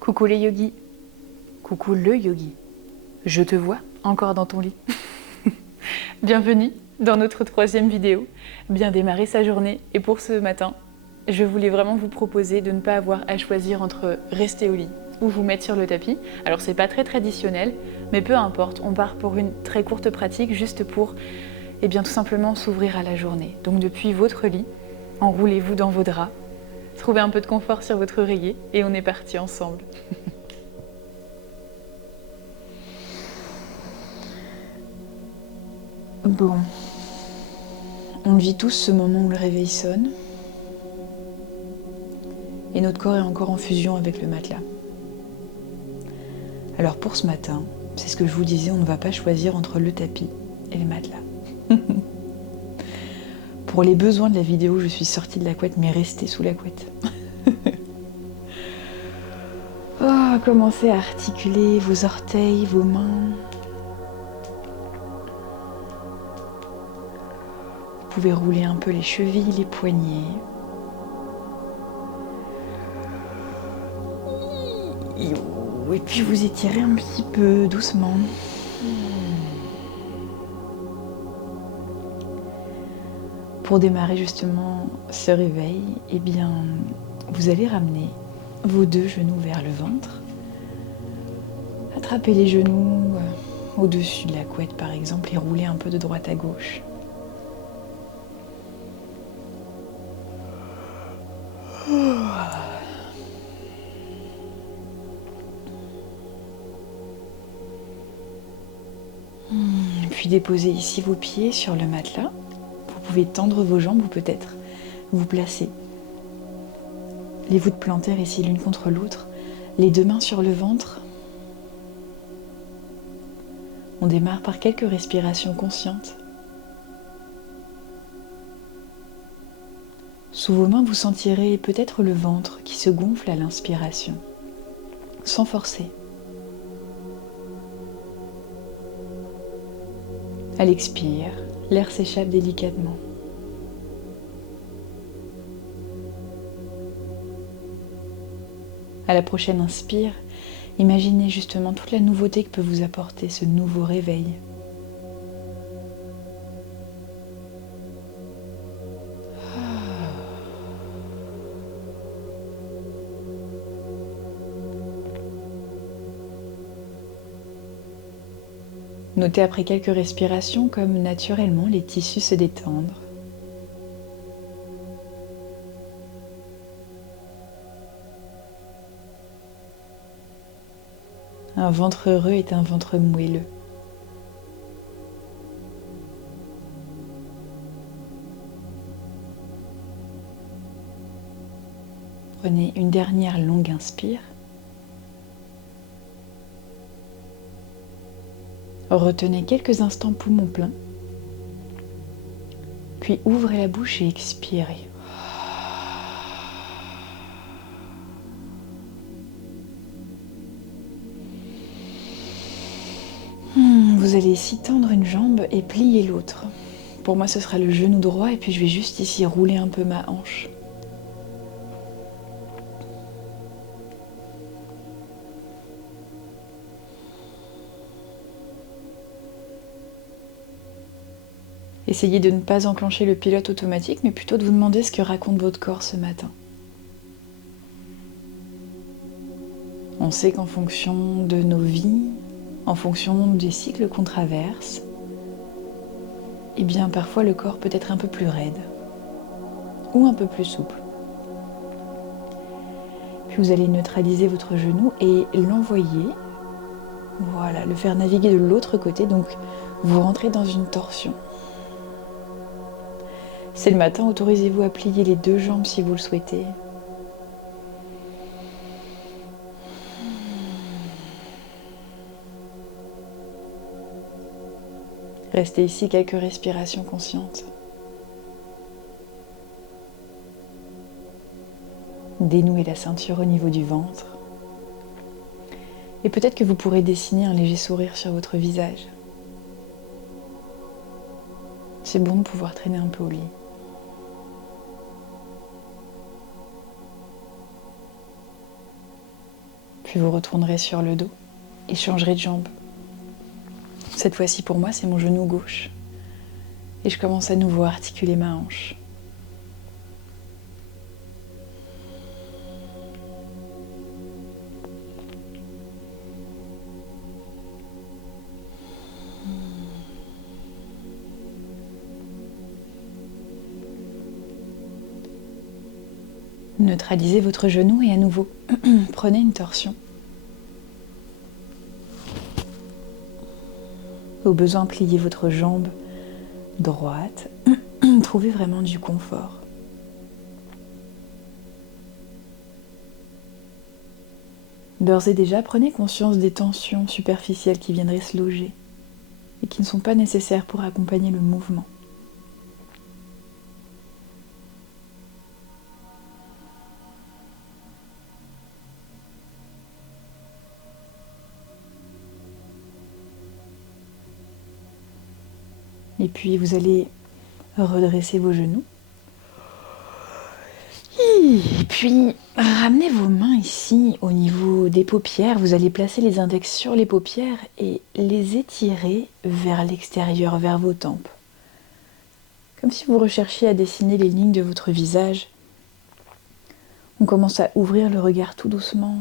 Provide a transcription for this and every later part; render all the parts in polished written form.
Coucou les yogis, coucou le yogi, je te vois encore dans ton lit. Bienvenue dans notre 3e vidéo, bien démarrer sa journée. Et pour ce matin, je voulais vraiment vous proposer de ne pas avoir à choisir entre rester au lit ou vous mettre sur le tapis. Alors c'est pas très traditionnel, mais peu importe, on part pour une très courte pratique juste pour tout simplement s'ouvrir à la journée. Donc depuis votre lit, enroulez-vous dans vos draps, trouvez un peu de confort sur votre oreiller et on est parti ensemble. Bon, on vit tous ce moment où le réveil sonne et notre corps est encore en fusion avec le matelas. Alors pour ce matin, c'est ce que je vous disais, on ne va pas choisir entre le tapis et le matelas. Pour les besoins de la vidéo, je suis sortie de la couette mais restée sous la couette. Commencez à articuler vos orteils, vos mains. Vous pouvez rouler un peu les chevilles, les poignets. Et puis vous étirez un petit peu doucement. Pour démarrer justement ce réveil, vous allez ramener vos 2 genoux vers le ventre. Attrapez les genoux au-dessus de la couette par exemple et roulez un peu de droite à gauche. Puis déposez ici vos pieds sur le matelas. Vous pouvez tendre vos jambes ou peut-être vous placer les voûtes plantaires ici l'une contre l'autre, les 2 mains sur le ventre. On démarre par quelques respirations conscientes. Sous vos mains, vous sentirez peut-être le ventre qui se gonfle à l'inspiration, sans forcer. À l'expire, l'air s'échappe délicatement. À la prochaine inspire, imaginez justement toute la nouveauté que peut vous apporter ce nouveau réveil. Notez après quelques respirations comme naturellement les tissus se détendent. Un ventre heureux est un ventre moelleux. Prenez une dernière longue inspire. Retenez quelques instants poumon plein. Puis ouvrez la bouche et expirez. Vous allez ici tendre une jambe et plier l'autre. Pour moi, ce sera le genou droit et puis je vais juste ici rouler un peu ma hanche. Essayez de ne pas enclencher le pilote automatique, mais plutôt de vous demander ce que raconte votre corps ce matin. On sait qu'en fonction de nos vies, en fonction des cycles qu'on traverse, parfois le corps peut être un peu plus raide ou un peu plus souple. Puis vous allez neutraliser votre genou et l'envoyer, voilà, le faire naviguer de l'autre côté, donc vous rentrez dans une torsion. C'est le matin, autorisez-vous à plier les 2 jambes si vous le souhaitez. Restez ici quelques respirations conscientes. Dénouez la ceinture au niveau du ventre. Et peut-être que vous pourrez dessiner un léger sourire sur votre visage. C'est bon de pouvoir traîner un peu au lit. Puis vous retournerez sur le dos et changerez de jambe. Cette fois-ci pour moi, c'est mon genou gauche. Et je commence à nouveau à articuler ma hanche. Neutralisez votre genou et à nouveau, prenez une torsion. Au besoin, pliez votre jambe droite. Trouvez vraiment du confort. D'ores et déjà, prenez conscience des tensions superficielles qui viendraient se loger et qui ne sont pas nécessaires pour accompagner le mouvement. Et puis vous allez redresser vos genoux. Et puis ramenez vos mains ici au niveau des paupières. Vous allez placer les index sur les paupières et les étirer vers l'extérieur, vers vos tempes. Comme si vous recherchiez à dessiner les lignes de votre visage. On commence à ouvrir le regard tout doucement.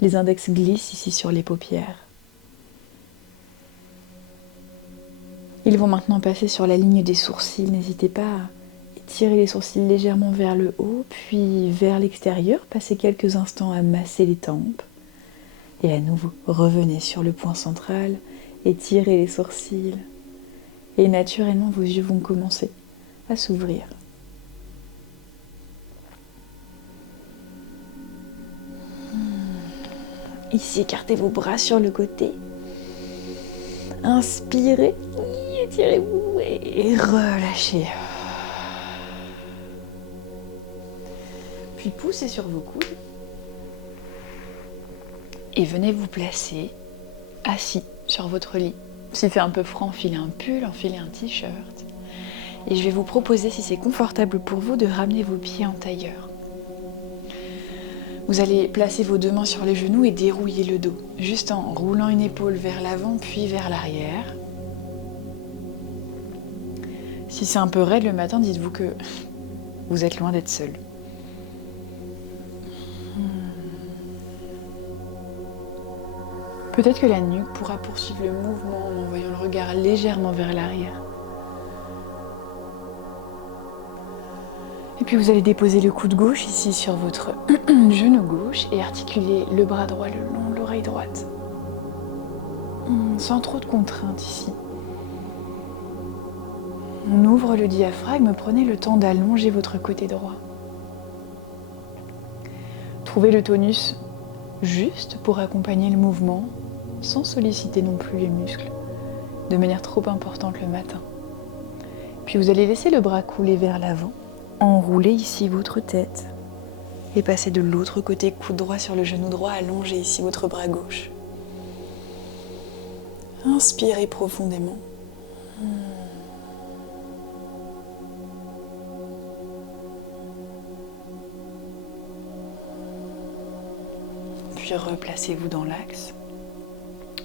Les index glissent ici sur les paupières. Ils vont maintenant passer sur la ligne des sourcils. N'hésitez pas à étirer les sourcils légèrement vers le haut, puis vers l'extérieur. Passez quelques instants à masser les tempes. Et à nouveau, revenez sur le point central, étirez les sourcils. Et naturellement, vos yeux vont commencer à s'ouvrir. Ici, écartez vos bras sur le côté. Inspirez, étirez-vous et relâchez. Puis poussez sur vos coudes et venez vous placer assis sur votre lit. S'il fait un peu froid, enfilez un pull, enfilez un t-shirt. Et je vais vous proposer, si c'est confortable pour vous, de ramener vos pieds en tailleur. Vous allez placer vos deux mains sur les genoux et dérouiller le dos, juste en roulant une épaule vers l'avant puis vers l'arrière. Si c'est un peu raide le matin, dites-vous que vous êtes loin d'être seul. Peut-être que la nuque pourra poursuivre le mouvement en envoyant le regard légèrement vers l'arrière. Et puis vous allez déposer le coude gauche ici sur votre genou gauche et articuler le bras droit le long de l'oreille droite. Sans trop de contrainte ici. On ouvre le diaphragme, prenez le temps d'allonger votre côté droit. Trouvez le tonus juste pour accompagner le mouvement, sans solliciter non plus les muscles, de manière trop importante le matin. Puis vous allez laisser le bras couler vers l'avant, enrouler ici votre tête et passer de l'autre côté, coude droit sur le genou droit, allonger ici votre bras gauche. Inspirez profondément. Puis replacez-vous dans l'axe.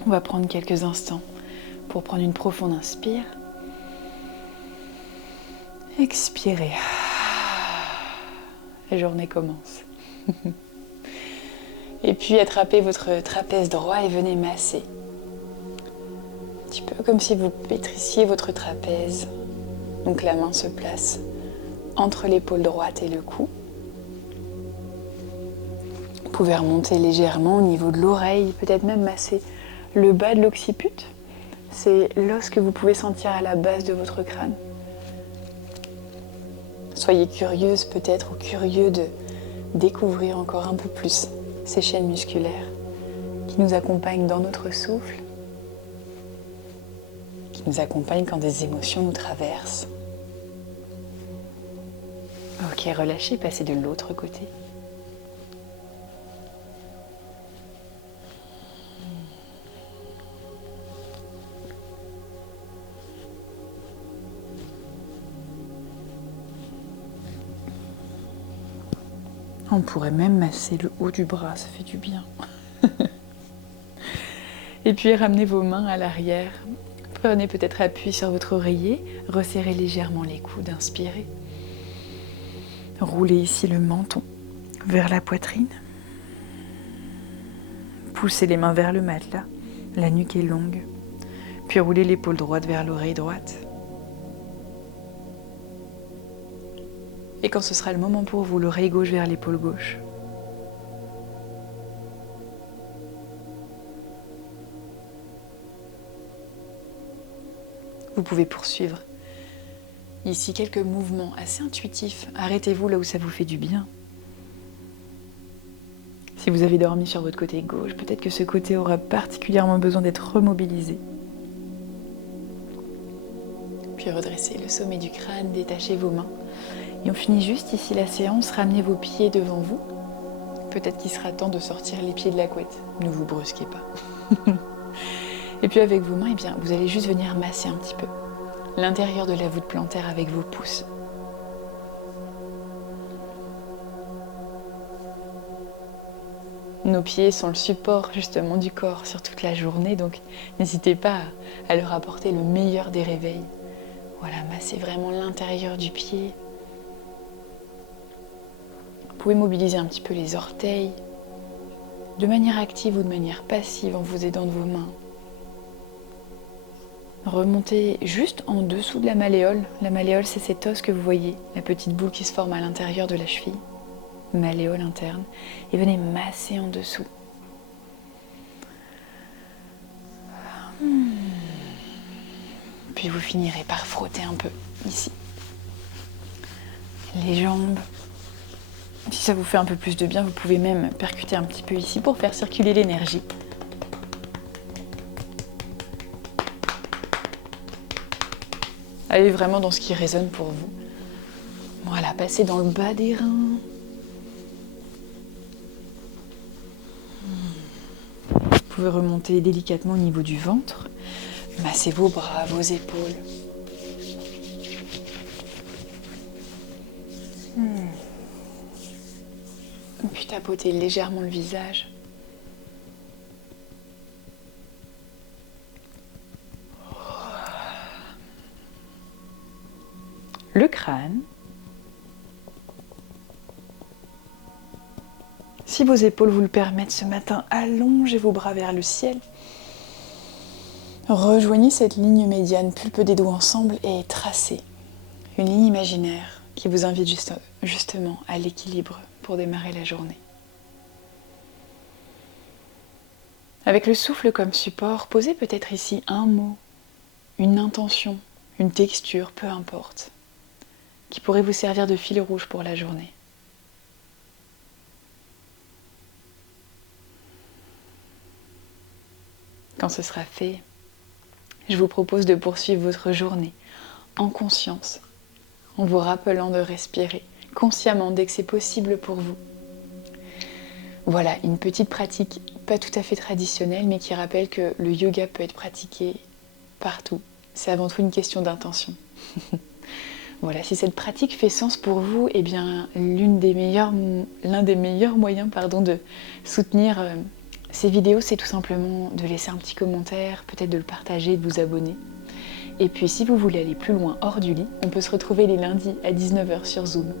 On va prendre quelques instants pour prendre une profonde inspire. Expirez. La journée commence. Et puis attrapez votre trapèze droit et venez masser. Un petit peu comme si vous pétrissiez votre trapèze. Donc la main se place entre l'épaule droite et le cou. Vous pouvez remonter légèrement au niveau de l'oreille, peut-être même masser le bas de l'occiput. C'est l'os que vous pouvez sentir à la base de votre crâne. Soyez curieuse peut-être ou curieux de découvrir encore un peu plus ces chaînes musculaires qui nous accompagnent dans notre souffle, qui nous accompagnent quand des émotions nous traversent. Ok, relâchez, passez de l'autre côté. On pourrait même masser le haut du bras, ça fait du bien. Et puis ramenez vos mains à l'arrière. Prenez peut-être appui sur votre oreiller, resserrez légèrement les coudes, inspirez. Roulez ici le menton vers la poitrine. Poussez les mains vers le matelas, la nuque est longue. Puis roulez l'épaule droite vers l'oreille droite. Et quand ce sera le moment pour vous, l'oreille gauche vers l'épaule gauche. Vous pouvez poursuivre. Ici, quelques mouvements assez intuitifs. Arrêtez-vous là où ça vous fait du bien. Si vous avez dormi sur votre côté gauche, peut-être que ce côté aura particulièrement besoin d'être remobilisé. Puis redressez le sommet du crâne, détachez vos mains. Et on finit juste ici la séance, ramenez vos pieds devant vous. Peut-être qu'il sera temps de sortir les pieds de la couette. Ne vous brusquez pas. Et puis avec vos mains, eh bien, vous allez juste venir masser un petit peu l'intérieur de la voûte plantaire avec vos pouces. Nos pieds sont le support justement du corps sur toute la journée, donc n'hésitez pas à leur apporter le meilleur des réveils. Voilà, massez vraiment l'intérieur du pied. Vous pouvez mobiliser un petit peu les orteils, de manière active ou de manière passive en vous aidant de vos mains. Remontez juste en dessous de la malléole. La malléole, c'est cet os que vous voyez, la petite boule qui se forme à l'intérieur de la cheville. Malléole interne. Et venez masser en dessous. Puis vous finirez par frotter un peu ici. Les jambes. Si ça vous fait un peu plus de bien, vous pouvez même percuter un petit peu ici pour faire circuler l'énergie. Allez vraiment dans ce qui résonne pour vous. Voilà, passez dans le bas des reins. Vous pouvez remonter délicatement au niveau du ventre. Massez vos bras, vos épaules. Puis tapotez légèrement le visage. Le crâne. Si vos épaules vous le permettent ce matin, allongez vos bras vers le ciel. Rejoignez cette ligne médiane, pulpe des doigts ensemble et tracez une ligne imaginaire qui vous invite justement à l'équilibre pour démarrer la journée. Avec le souffle comme support, posez peut-être ici un mot, une intention, une texture, peu importe, qui pourrait vous servir de fil rouge pour la journée. Quand ce sera fait, je vous propose de poursuivre votre journée en conscience, en vous rappelant de respirer consciemment dès que c'est possible pour vous. Voilà, une petite pratique pas tout à fait traditionnelle, mais qui rappelle que le yoga peut être pratiqué partout. C'est avant tout une question d'intention. Voilà, si cette pratique fait sens pour vous, eh bien, l'un des meilleurs moyens de soutenir ces vidéos, c'est tout simplement de laisser un petit commentaire, peut-être de le partager et de vous abonner. Et puis si vous voulez aller plus loin hors du lit, on peut se retrouver les lundis à 19 h sur Zoom.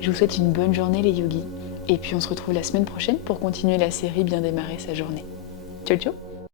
Je vous souhaite une bonne journée les yogis. Et puis on se retrouve la semaine prochaine pour continuer la série Bien démarrer sa journée. Ciao ciao!